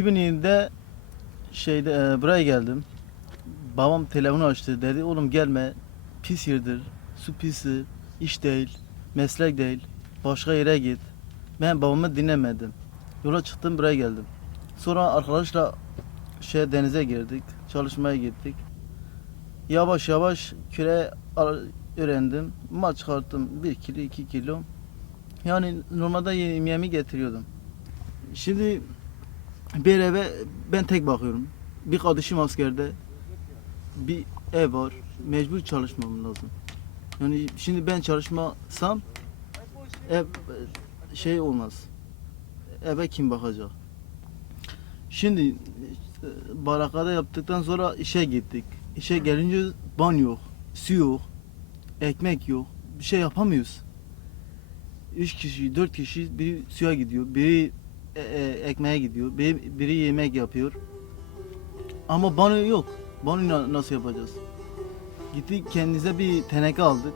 2007'de şeyde e, buraya geldim. Babam telefonu açtı dedi oğlum gelme pis yerdir su pisi iş değil meslek değil başka yere git. Ben babamı dinlemedim. Yola çıktım buraya geldim. Sonra arkadaşla şey denize girdik çalışmaya gittik. Yavaş yavaş küre öğrendim. Maç çıkarttım 1 kilo 2 kilo. Yani normalde yemeğimi getiriyordum. Şimdi bir eve ben tek bakıyorum. Bir kardeşim askerde. Bir ev var. Mecbur çalışmam lazım. Yani şimdi ben çalışmasam ev şey olmaz. Eve kim bakacak? Şimdi e, barakada yaptıktan sonra işe gittik. İşe gelince ban yok, su yok, ekmek yok. Bir şey yapamıyoruz. Üç kişi, dört kişi biri suya gidiyor, biri e, e, ekmeğe gidiyor, biri, biri yemek yapıyor. Ama banyo yok. Banyo na- nasıl yapacağız? Gittik kendimize bir teneke aldık.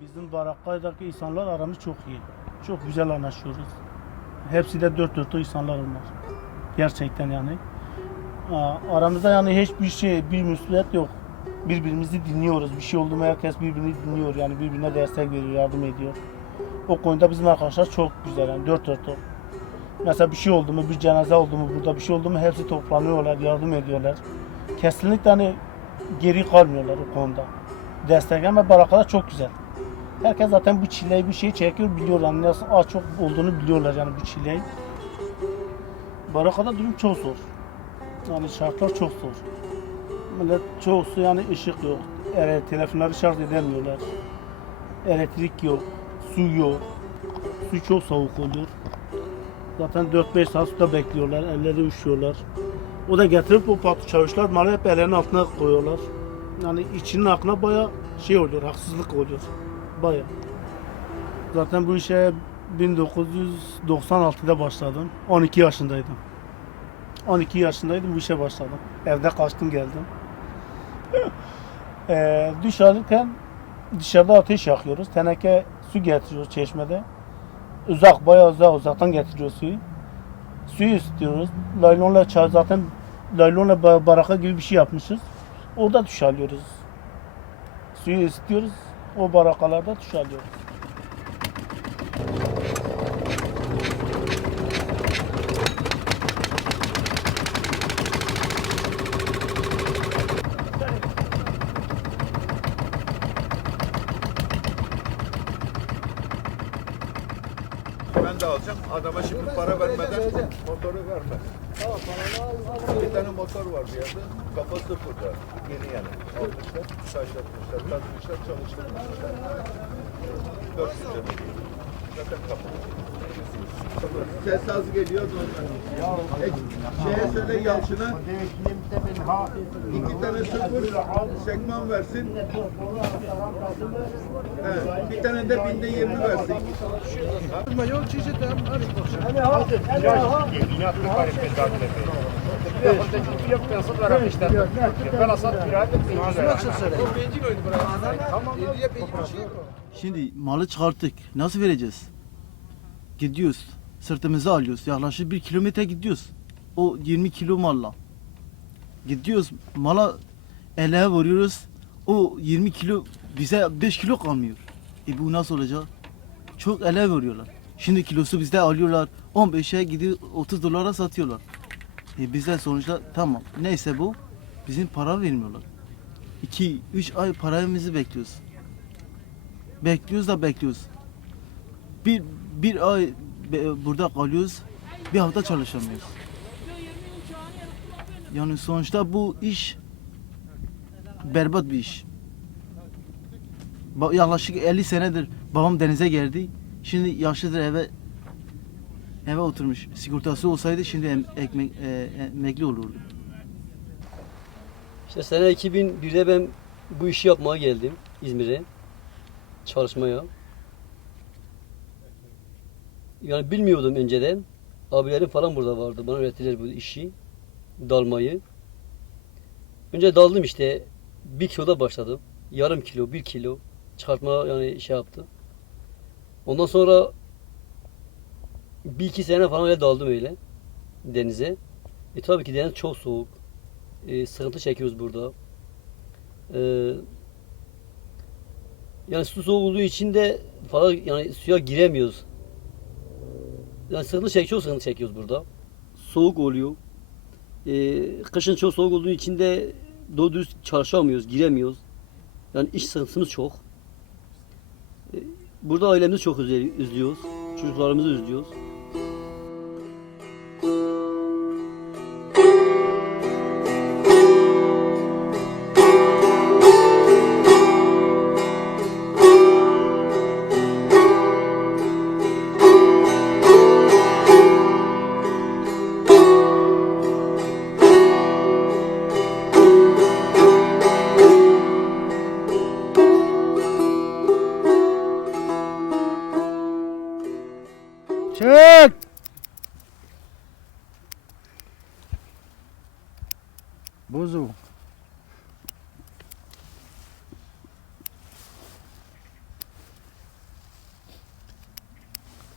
Bizim Barakkay'daki insanlar aramız çok iyi. Çok güzel anlaşıyoruz. Hepsi de dört dörtlük insanlar onlar. Gerçekten yani. Aramızda yani hiçbir şey, bir müsbet yok. Birbirimizi dinliyoruz. Bir şey oldu mu herkes birbirini dinliyor. Yani birbirine destek veriyor, yardım ediyor. O konuda bizim arkadaşlar çok güzel yani dört dörtlük. Mesela bir şey oldu mu, bir cenaze oldu mu, burada bir şey oldu mu hepsi toplanıyorlar, yardım ediyorlar. Kesinlikle hani geri kalmıyorlar o konuda. Destekleme barakalar çok güzel. Herkes zaten bu çileyi bir şey çekiyor biliyorlar. Nasıl az çok olduğunu biliyorlar yani bu çileyi. Barakada durum çok zor. Yani şartlar çok zor. Millet çoğusu yani ışık yok. Evet, telefonları şarj edemiyorlar. Elektrik yok. Su yok. Su çok soğuk oluyor. Zaten 4-5 saat suda bekliyorlar. Elleri üşüyorlar. O da getirip o patlı çavuşlar malı hep ellerinin altına koyuyorlar. Yani içinin aklına baya şey oluyor, haksızlık oluyor. Baya. Zaten bu işe 1996'da başladım. 12 yaşındaydım. 12 yaşındaydım bu işe başladım. Evde kaçtım geldim. Eee duş alırken dışarıda ateş yakıyoruz. Teneke su getiriyoruz çeşmede. Uzak, bayağı uzak, uzaktan getiriyoruz suyu. Suyu istiyoruz. Laylonla çay zaten laylonla ba- baraka gibi bir şey yapmışız. Orada duş alıyoruz. Suyu istiyoruz. O barakalarda duş alıyoruz. Ben de alacağım. Adama şimdi para vermeden motoru verme. Bir tane motor var bir yerde. Kafası burada. Yeni yani. Almışlar, taşlatmışlar, takmışlar, çalıştırmışlar. 400 lira veriyor. Zaten kapalı. Ses az geliyor da ondan. E, şeye söyle Yalçın'a iki tane sıfır sekman versin. Evet, bir tane de binde yirmi versin. Şimdi malı çıkarttık. Nasıl vereceğiz? Gidiyoruz. Sırtımıza alıyoruz. Yaklaşık bir kilometre gidiyoruz. O 20 kilo malla. Gidiyoruz. Mala ele vuruyoruz. O 20 kilo bize 5 kilo kalmıyor. E bu nasıl olacak? Çok ele vuruyorlar. Şimdi kilosu bizde alıyorlar. 15'e gidiyor 30 dolara satıyorlar. E bizde sonuçta tamam. Neyse bu. Bizim para vermiyorlar. 2-3 ay paramızı bekliyoruz. Bekliyoruz da bekliyoruz. Bir, bir ay burada kalıyoruz. Bir hafta çalışamıyoruz. Yani sonuçta bu iş berbat bir iş. Yaklaşık 50 senedir babam denize geldi. Şimdi yaşlıdır eve eve oturmuş. Sigortası olsaydı şimdi em- ekmek, e, emekli olurdu. İşte sene 2001'de ben bu işi yapmaya geldim İzmir'e. Çalışmaya. Yani bilmiyordum önceden. Abilerim falan burada vardı. Bana öğrettiler bu işi. Dalmayı. Önce daldım işte. Bir kiloda başladım. Yarım kilo, bir kilo. çıkartma yani şey yaptı. Ondan sonra bir iki sene falan öyle daldım öyle denize. E tabii ki deniz çok soğuk. E, sıkıntı çekiyoruz burada. E, yani su soğuk olduğu için de falan yani suya giremiyoruz. Yani sıkıntı çek, çok sıkıntı çekiyoruz burada. Soğuk oluyor. E, kışın çok soğuk olduğu için de doğru dürüst çalışamıyoruz, giremiyoruz. Yani iş sıkıntımız çok. E, burada ailemizi çok üzü- üzüyoruz. Çocuklarımızı üzüyoruz.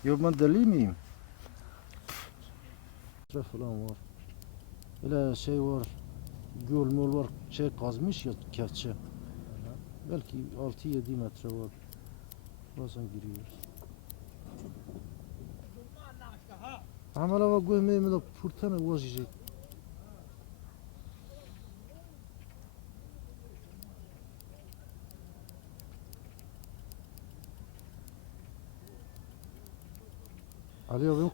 Yo ben deli miyim? Sıra falan var. Öyle şey var. Göl mol var. Şey kazmış ya kefçe. Belki 6-7 metre var. Bazen giriyoruz. Amala va gömeyim de purtana vazgeçecek. عليه بين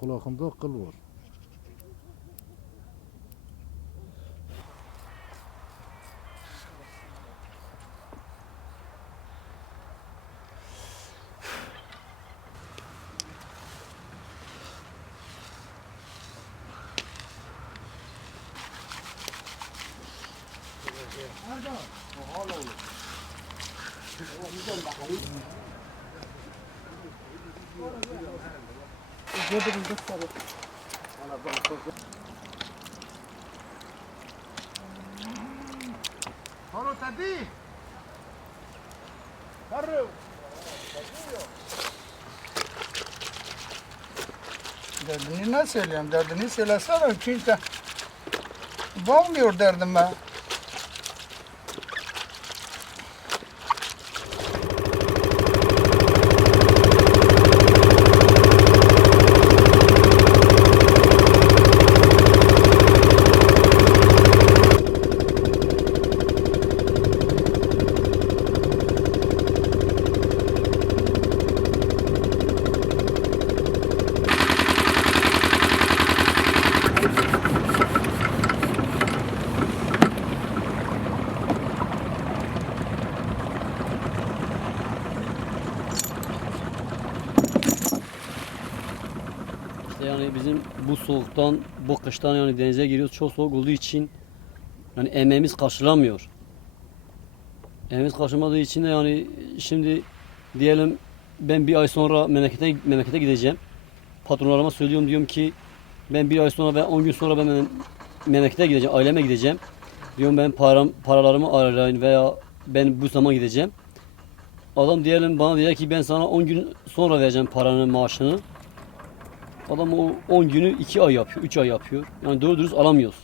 قلاقنداق قلور abinin kul kulağında kıl var. Derdini ne söyleyeyim? Derdini söylesene kimse bakmıyor derdime. İşte yani bizim bu soğuktan, bu kıştan yani denize giriyoruz. Çok soğuk olduğu için yani emeğimiz karşılamıyor. Emeğimiz karşılamadığı için de yani şimdi diyelim ben bir ay sonra memlekete, memlekete gideceğim. Patronlarıma söylüyorum diyorum ki ben bir ay sonra ve 10 gün sonra ben mem- memlekete gideceğim, aileme gideceğim. Diyorum ben param, paralarımı ayarlayın veya ben bu zaman gideceğim. Adam diyelim bana diyecek ki ben sana 10 gün sonra vereceğim paranın maaşını. Adam o 10 günü 2 ay yapıyor, 3 ay yapıyor. Yani doğru dürüst alamıyoruz.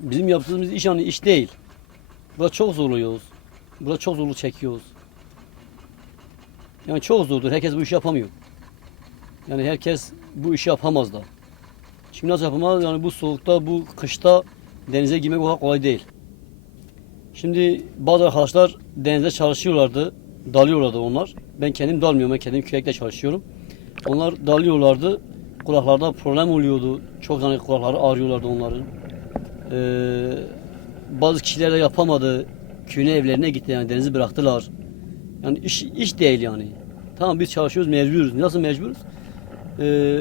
Bizim yaptığımız iş yani iş değil. Burada çok zorluyoruz. Burada çok zorluk çekiyoruz. Yani çok zordur. Herkes bu işi yapamıyor. Yani herkes bu işi yapamaz da. Şimdi nasıl yapamaz? Yani bu soğukta, bu kışta denize girmek o kolay değil. Şimdi bazı arkadaşlar denizde çalışıyorlardı. Dalıyorlardı onlar. Ben kendim dalmıyorum. Ben kendim kürekle çalışıyorum. Onlar dalıyorlardı. Kulaklarda problem oluyordu. Çok hani kulakları ağrıyorlardı onların. Ee, bazı kişiler de yapamadı. Köyüne evlerine gitti yani denizi bıraktılar. Yani iş, iş değil yani. Tamam biz çalışıyoruz mecburuz. Nasıl mecburuz? Ee,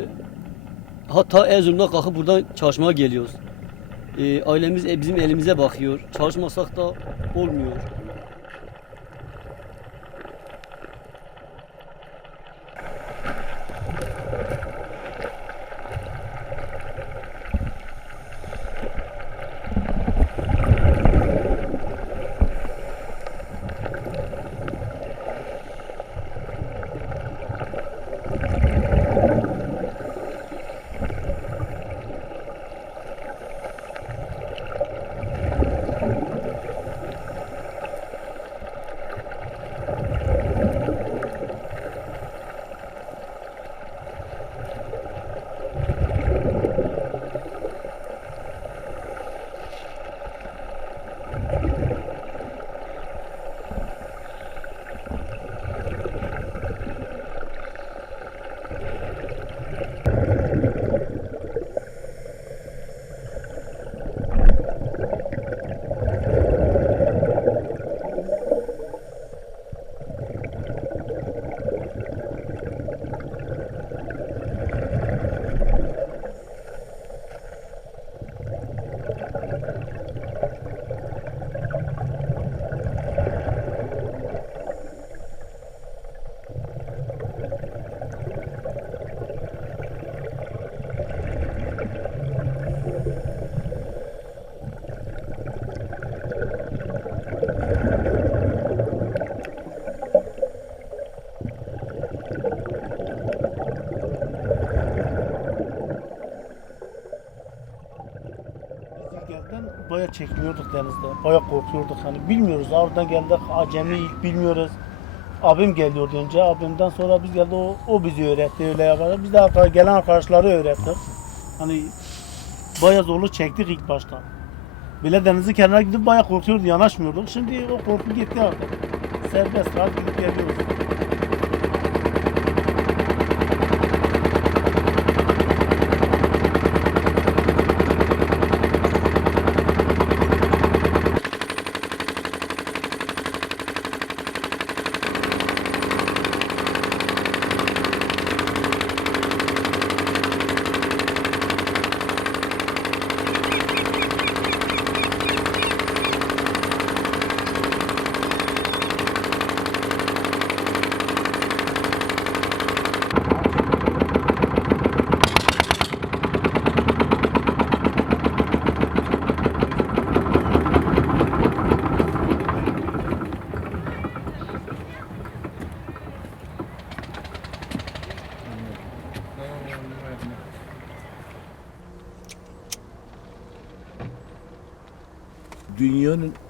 hatta Erzurum'da kalkıp buradan çalışmaya geliyoruz. Ee, ailemiz e, bizim elimize bakıyor. Çalışmasak da olmuyor. Bayağı çekmiyorduk denizde. Bayağı korkuyorduk hani bilmiyoruz. Oradan geldik acemi ilk bilmiyoruz. Abim geliyordu önce. Abimden sonra biz geldi o, o bizi öğretti öyle yaparak. Biz de gelen arkadaşları öğrettik. Hani bayağı zorluk çektik ilk başta. Bile denizin kenarına gidip bayağı korkuyordu, yanaşmıyorduk. Şimdi o korku gitti artık. Serbest rahat gidip geliyoruz.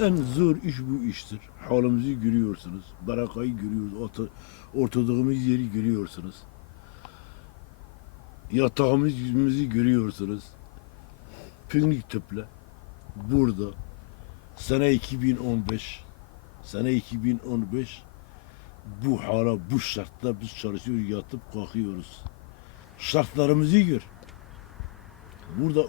En zor iş bu iştir. Halimizi görüyorsunuz. Barakayı görüyoruz. Orta, ortadığımız yeri görüyorsunuz. Yatağımızı görüyorsunuz. Piknik tüple. Burada. Sene 2015. Sene 2015. Bu hala, bu şartta biz çalışıyoruz, yatıp kalkıyoruz. Şartlarımızı gör. Burada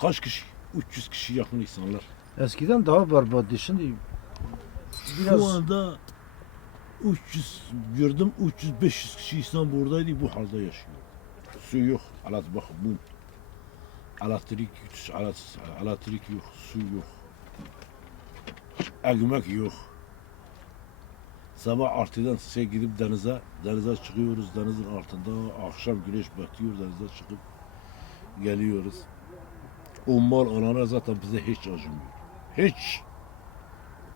kaç kişi? 300 kişi yakın insanlar. Eskiden daha berbattı. Şimdi biraz Şu anda 300 gördüm 300-500 kişi insan buradaydı bu halde yaşıyor. Su yok. Alat bak bu. Elektrik, alat, elektrik yok, su yok. Ekmek yok. Sabah artıdan şey gidip denize, denize çıkıyoruz. Denizin altında akşam güneş batıyor denize çıkıp geliyoruz. O mal alana zaten bize hiç acımıyor. Hiç.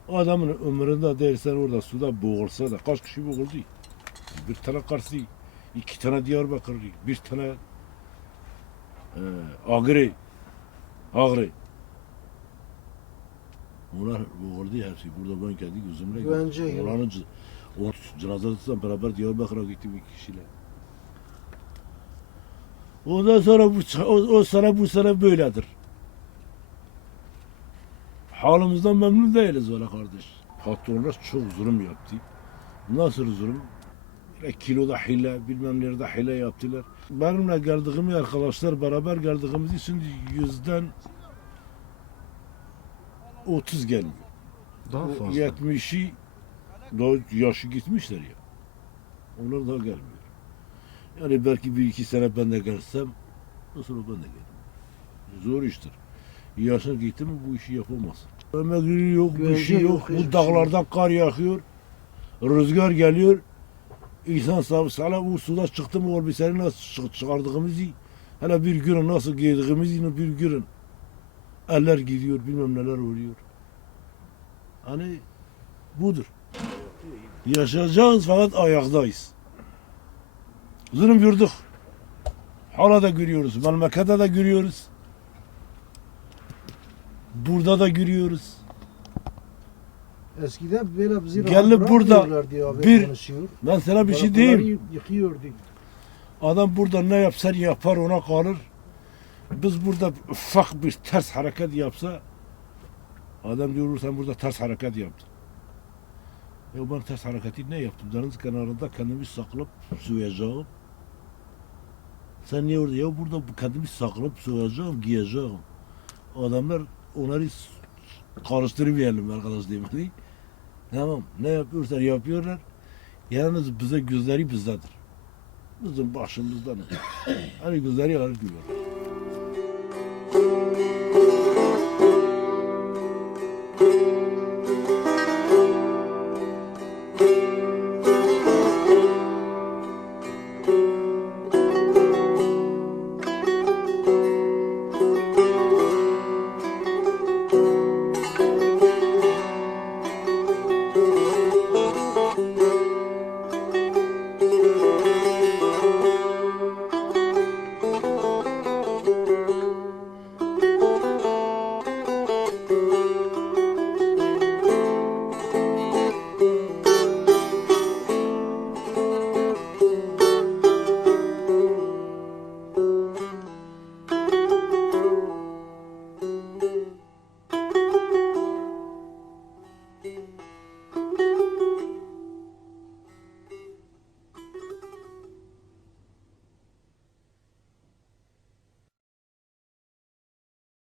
Adamın ömründe dersen orada suda boğulsa da kaç kişi boğuldu? Bir tane Karslı, iki tane Diyarbakırlı, bir tane e, Agri, Agri. Onlar boğuldu hepsi. Burada ben kendi gözümle gördüm. Bence yok. Olanın c- o cenazesiyle beraber Diyarbakır'a gittim iki kişiyle. Ondan sonra bu, o, o sene bu sene böyledir. Halimizden memnun değiliz valla kardeş. Patronlar çok zulüm yaptı. Nasıl zulüm? Böyle kiloda hile, bilmem nerede hile yaptılar. Benimle geldiğim arkadaşlar beraber geldiğimiz için yüzden 30 gelmiyor. daha O fazla. 70'i daha yaşı gitmişler ya. Onlar daha gelmiyor. Yani belki bir iki sene ben de gelsem o sonra ben de gelirim. Zor iştir. Yaşın gitti mi bu işi yapamazsın. Emekli yok, bir şey yok. yok, hiçbir şey Bu dağlardan kar yağıyor. Rüzgar geliyor. İnsan sağ sala bu suda çıktı mı elbiseleri nasıl çık- çıkardığımızı hele bir görün nasıl giydiğimizi bir görün. Eller gidiyor bilmem neler oluyor. Hani budur. Yaşayacağız fakat ayaktayız. Zulüm gördük. Hala da görüyoruz. Memlekette de görüyoruz. Burada da görüyoruz. Eskiden böyle bizi Gelip burada bir- konuşuyor. Ben sana bir şey diyeyim. Yıkıyordu. Adam burada ne yapsan yapar ona kalır. Biz burada ufak bir ters hareket yapsa adam diyor sen burada ters hareket yaptın. Ya ben ters hareketi ne yaptım? Deniz kenarında kendimi saklayıp soyacağım. Sen niye orada? Ya burada kendimi saklayıp soyacağım, giyeceğim. Adamlar onları karıştırmayalım arkadaş demeli. Tamam. Ne yapıyorsa yapıyorlar. Yalnız bize gözleri bizdedir. Bizim başımızda ne? Hani gözleri alır güver.